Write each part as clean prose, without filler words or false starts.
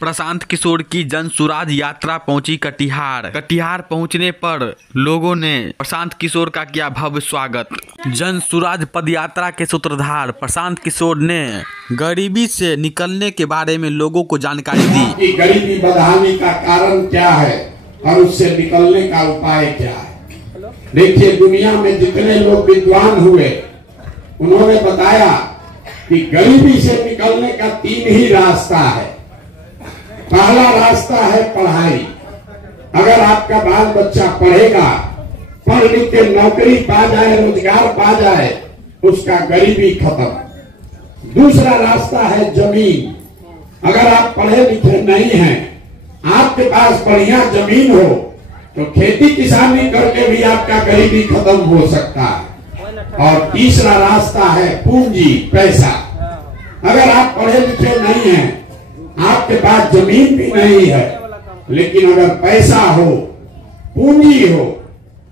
प्रशांत किशोर की जन सुराज यात्रा पहुंची कटिहार। कटिहार पहुंचने पर लोगों ने प्रशांत किशोर का किया भव्य स्वागत। जन सुराज पदयात्रा के सूत्रधार प्रशांत किशोर ने गरीबी से निकलने के बारे में लोगों को जानकारी दी। गरीबी बढ़ाने का कारण क्या है और उससे निकलने का उपाय क्या है। देखिए, दुनिया में जितने लोग विद्वान हुए उन्होंने बताया कि गरीबी से निकलने का 3 ही रास्ता है। पहला रास्ता है पढ़ाई। अगर आपका बाल बच्चा पढ़ेगा, पढ़ लिख के नौकरी पा जाए, रोजगार पा जाए, उसका गरीबी खत्म। दूसरा रास्ता है जमीन। अगर आप पढ़े लिखे नहीं हैं, आपके पास बढ़िया जमीन हो तो खेती किसानी करके भी आपका गरीबी खत्म हो सकता है। और तीसरा रास्ता है पूंजी, पैसा। अगर आप पढ़े लिखे नहीं हैं, आपके पास जमीन भी नहीं है, लेकिन अगर पैसा हो, पूंजी हो,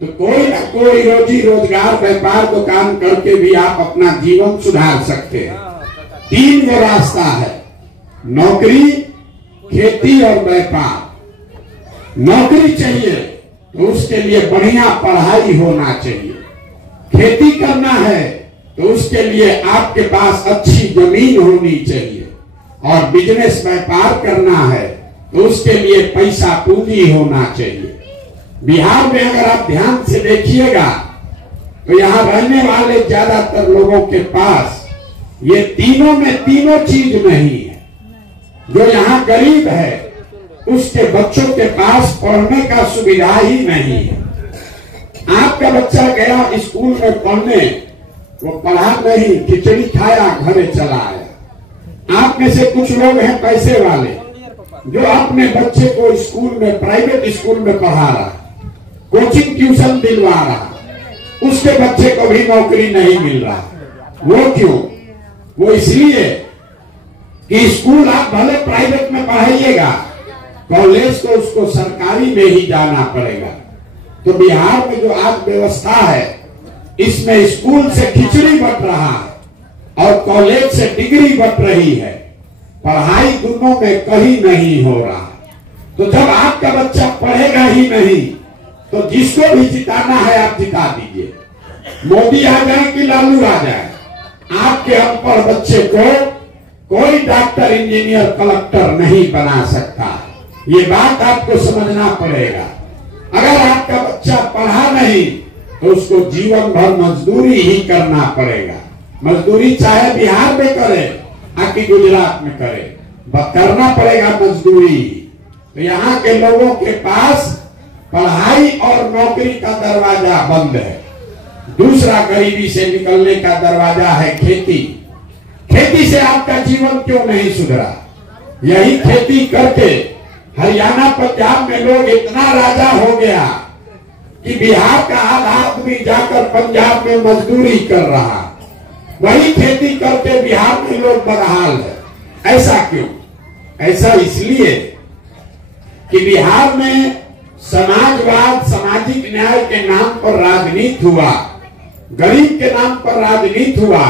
तो कोई ना कोई रोजी रोजगार, व्यापार, दुकान करके भी आप अपना जीवन सुधार सकते हैं। 3 वो रास्ता है, नौकरी, खेती और व्यापार। नौकरी चाहिए तो उसके लिए बढ़िया पढ़ाई होना चाहिए। खेती करना है तो उसके लिए आपके पास अच्छी जमीन होनी चाहिए। और बिजनेस व्यापार करना है तो उसके लिए पैसा पूंजी होना चाहिए। बिहार में अगर आप ध्यान से देखिएगा तो यहाँ रहने वाले ज्यादातर लोगों के पास ये तीनों में तीनों चीज नहीं है। जो यहाँ गरीब है उसके बच्चों के पास पढ़ने का सुविधा ही नहीं है। आपका बच्चा गया स्कूल में पढ़ने, वो पढ़ा नहीं, खिचड़ी खाया, घरे चला आया। आप में से कुछ लोग हैं पैसे वाले जो अपने बच्चे को स्कूल में, प्राइवेट स्कूल में पढ़ा रहा, कोचिंग ट्यूशन दिलवा रहा, उसके बच्चे को भी नौकरी नहीं मिल रहा। वो क्यों? वो इसलिए कि स्कूल आप भले प्राइवेट में पढ़ाइएगा, कॉलेज तो उसको सरकारी में ही जाना पड़ेगा। तो बिहार में जो आज व्यवस्था है, इसमें स्कूल से खिचड़ी बट रहा है और कॉलेज से डिग्री बट रही है। पढ़ाई दोनों में कहीं नहीं हो रहा। तो जब आपका बच्चा पढ़ेगा ही नहीं तो जिसको भी जिताना है आप जिता दीजिए। मोदी आ जाए कि लालू आ जाए, आपके अनपढ़ बच्चे को कोई डॉक्टर, इंजीनियर, कलेक्टर नहीं बना सकता। ये बात आपको समझना पड़ेगा। अगर आपका बच्चा पढ़ा नहीं तो उसको जीवन भर मजदूरी ही करना पड़ेगा। मजदूरी चाहे बिहार में करे आकि गुजरात में करे, करना पड़ेगा मजदूरी। तो यहाँ के लोगों के पास पढ़ाई और नौकरी का दरवाजा बंद है। दूसरा गरीबी से निकलने का दरवाजा है खेती। खेती से आपका जीवन क्यों नहीं सुधरा? यही खेती करके हरियाणा, पंजाब में लोग इतना राजा हो गया कि बिहार का आधा आदमी जाकर पंजाब में मजदूरी कर रहा। वही खेती करके बिहार में लोग बदहाल है। ऐसा क्यों? ऐसा इसलिए कि बिहार में समाजवाद, सामाजिक न्याय के नाम पर राजनीति हुआ, गरीब के नाम पर राजनीति हुआ,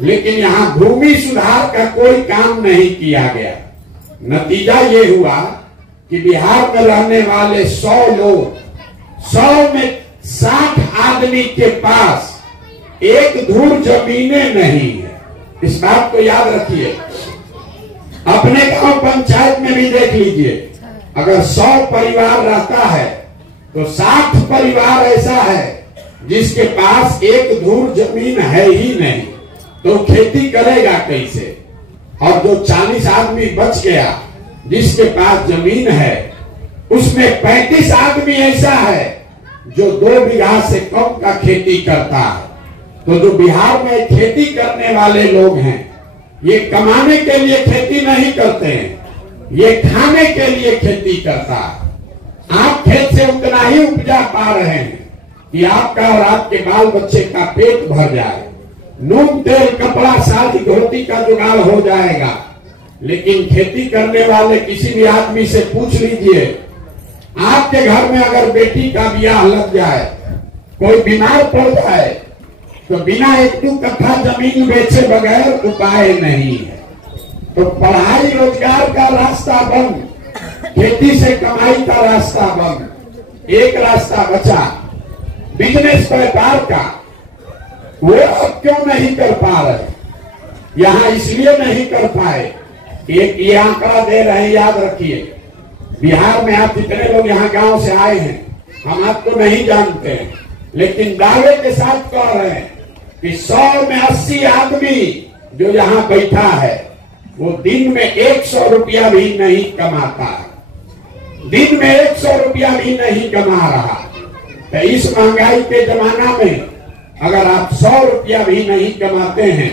लेकिन यहाँ भूमि सुधार का कोई काम नहीं किया गया। नतीजा ये हुआ कि बिहार में रहने वाले 100 लोग, 100 में 60 आदमी के पास एक धूर जमीनें नहीं है। इस बात को याद रखिए। अपने गांव पंचायत में भी देख लीजिए, अगर 100 परिवार रहता है तो 60 परिवार ऐसा है जिसके पास एक धूर जमीन है ही नहीं, तो खेती करेगा कैसे? और जो 40 आदमी बच गया जिसके पास जमीन है, उसमें 35 आदमी ऐसा है जो 2 बीघा से कम का खेती करता है। तो जो बिहार में खेती करने वाले लोग हैं, ये कमाने के लिए खेती नहीं करते हैं, ये खाने के लिए खेती करता है। आप खेत से उतना ही उपजा पा रहे हैं कि आपका और आपके बाल बच्चे का पेट भर जाए, नून, तेल, कपड़ा, साड़ी, धोती का जुगाड़ हो जाएगा। लेकिन खेती करने वाले किसी भी आदमी से पूछ लीजिए, आपके घर में अगर बेटी का ब्याह लग जाए, कोई बीमार पड़ जाए, तो बिना 1-2 कट्ठा जमीन बेचे बगैर उपाय नहीं है। तो पढ़ाई रोजगार का रास्ता बंद, खेती से कमाई का रास्ता बंद, एक रास्ता बचा बिजनेस व्यापार का। वो अब क्यों नहीं कर पा रहे? यहाँ इसलिए नहीं कर पाए, एक ये आंकड़ा दे रहे हैं, याद रखिए। बिहार में आप जितने लोग यहाँ गांव से आए हैं, हम आपको नहीं जानते हैं, लेकिन दावे के साथ कह रहे हैं कि 100 में 80 आदमी जो यहाँ बैठा है वो दिन में 100 रुपया भी नहीं कमाता है, दिन में 100 रुपया भी नहीं कमा रहा। तो इस महंगाई के जमाना में अगर आप 100 रुपया भी नहीं कमाते हैं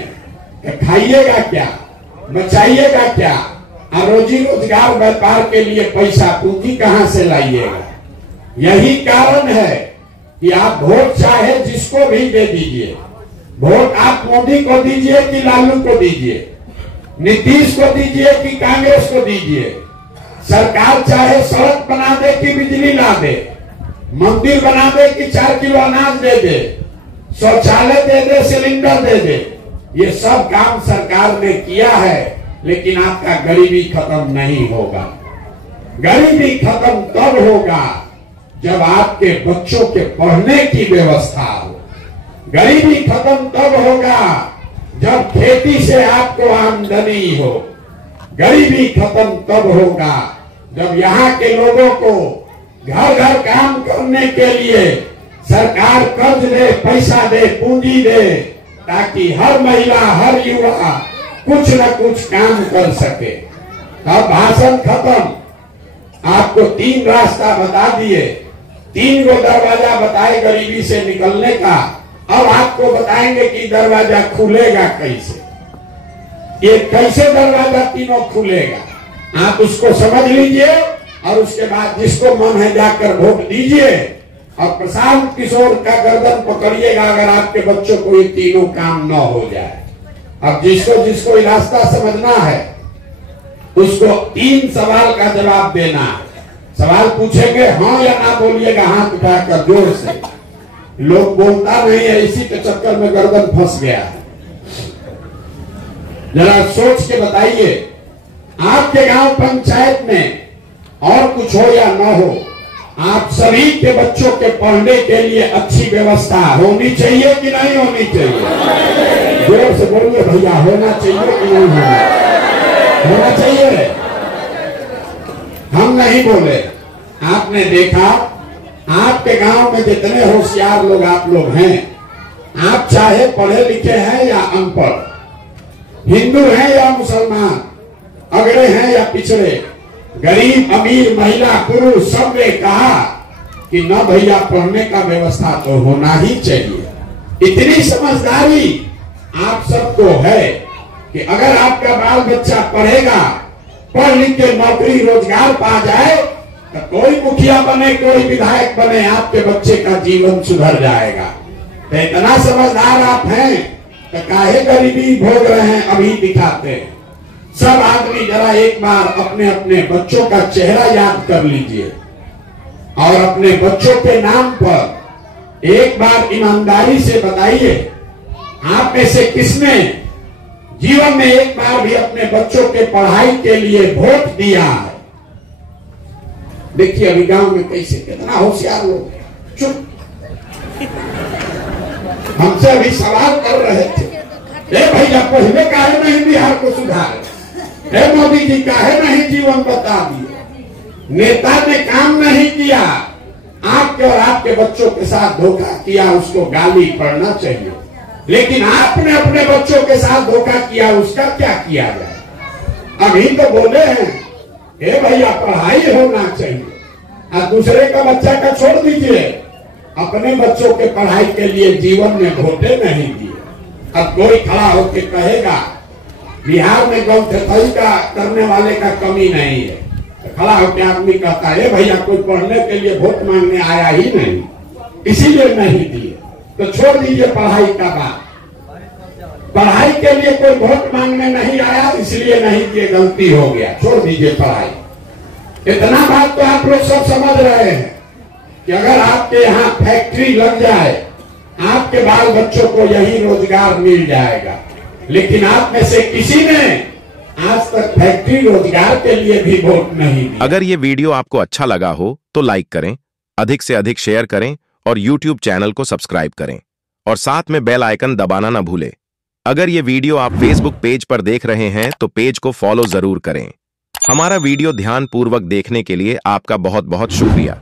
तो खाइएगा क्या, बचाइएगा क्या, और रोजी रोजगार व्यापार के लिए पैसा पूंजी कहां से लाइएगा? यही कारण है कि आप वोट चाहे जिसको भी दे दीजिए, वोट आप मोदी को दीजिए कि लालू को दीजिए, नीतीश को दीजिए कि कांग्रेस को दीजिए, सरकार चाहे सड़क बना दे कि बिजली ला दे, मंदिर बना दे कि 4 किलो अनाज दे दे, शौचालय दे दे, सिलेंडर दे दे, ये सब काम सरकार ने किया है, लेकिन आपका गरीबी खत्म नहीं होगा। गरीबी खत्म तब होगा जब आपके बच्चों के पढ़ने की व्यवस्था हो। गरीबी खत्म तब होगा जब खेती से आपको आमदनी हो। गरीबी खत्म तब होगा जब यहाँ के लोगों को घर घर काम करने के लिए सरकार कर्ज दे, पैसा दे, पूंजी दे, ताकि हर महिला, हर युवा कुछ न कुछ काम कर सके। अब भाषण खत्म। आपको 3 रास्ता बता दिए, 3 गो दरवाजा बताए गरीबी से निकलने का। अब आपको बताएंगे कि दरवाजा खुलेगा कैसे, ये कैसे दरवाजा तीनों खुलेगा। आप उसको समझ लीजिए और उसके बाद जिसको मन है जाकर वोट दीजिए और प्रशांत किशोर का गर्दन पकड़िएगा अगर आपके बच्चों को ये तीनों काम न हो जाए। अब जिसको जिसको ये रास्ता समझना है उसको 3 सवाल का जवाब देना है। सवाल पूछेंगे, हाँ या ना बोलिएगा हाथ उठाकर जोर से। लोग बोलता नहीं है, इसी के चक्कर में गर्दन फंस गया है। जरा सोच के बताइए, आपके गांव पंचायत में और कुछ हो या ना हो, आप सभी के बच्चों के पढ़ने के लिए अच्छी व्यवस्था होनी चाहिए कि नहीं होनी चाहिए? जोर से बोलिए भैया, होना चाहिए कि नहीं होना चाहिए? हम नहीं बोले। आपने देखा आपके गांव में जितने होशियार लोग आप लोग हैं, आप चाहे पढ़े लिखे हैं या अनपढ़, हिंदू हैं या मुसलमान, अगड़े हैं या पिछड़े, गरीब अमीर महिला पुरुष, सब ने कहा कि न भैया पढ़ने का व्यवस्था तो होना ही चाहिए। इतनी समझदारी आप सबको है कि अगर आपका बाल बच्चा पढ़ेगा, पढ़ लिख के नौकरी रोजगार पा जाए तो कोई मुखिया बने, कोई विधायक बने, आपके बच्चे का जीवन सुधर जाएगा। तो इतना समझदार आप हैं तो काहे गरीबी भोग रहे हैं अभी दिखाते हैं। सब आदमी जरा एक बार अपने अपने बच्चों का चेहरा याद कर लीजिए और अपने बच्चों के नाम पर एक बार ईमानदारी से बताइए, आप में से किसने जीवन में एक बार भी अपने बच्चों के पढ़ाई के लिए वोट दिया है? देखिए अभी गांव में कैसे कितना होशियार लोग हैं। चुप, हमसे अभी सवाल कर रहे थे, भैया पहले काहे नहीं बिहार को सुधारे, मोदी जी काहे नहीं जीवन बता दिए, नेता ने काम नहीं किया, आपके और आपके बच्चों के साथ धोखा किया, उसको गाली पड़ना चाहिए। लेकिन आपने अपने बच्चों के साथ धोखा किया, उसका क्या किया जाए? अभी तो बोले हैं भैया पढ़ाई होना चाहिए, और दूसरे का बच्चा का छोड़ दीजिए, अपने बच्चों के पढ़ाई के लिए जीवन में वोटे नहीं दिए। अब कोई खड़ा होकर कहेगा बिहार में गौ का करने वाले का कमी नहीं है, तो खड़ा होकर आदमी कहता है भैया कोई पढ़ने के लिए वोट मांगने आया ही नहीं, इसीलिए नहीं दिए। तो छोड़ दीजिए पढ़ाई का बात, पढ़ाई के लिए कोई वोट मांगने नहीं आया इसलिए नहीं दिए, गलती हो गया, छोड़ दीजिए पढ़ाई। इतना बात तो आप लोग सब समझ रहे हैं कि अगर आपके यहाँ फैक्ट्री लग जाए, आपके बाल बच्चों को यही रोजगार मिल जाएगा। लेकिन आप में से किसी ने आज तक फैक्ट्री रोजगार के लिए भी वोट नहीं दिया। अगर ये वीडियो आपको अच्छा लगा हो तो लाइक करें, अधिक से अधिक शेयर करें और YouTube चैनल को सब्सक्राइब करें और साथ में बेल आइकन दबाना ना भूलें। अगर ये वीडियो आप Facebook पेज पर देख रहे हैं तो पेज को फॉलो जरूर करें। हमारा वीडियो ध्यानपूर्वक देखने के लिए आपका बहुत बहुत शुक्रिया।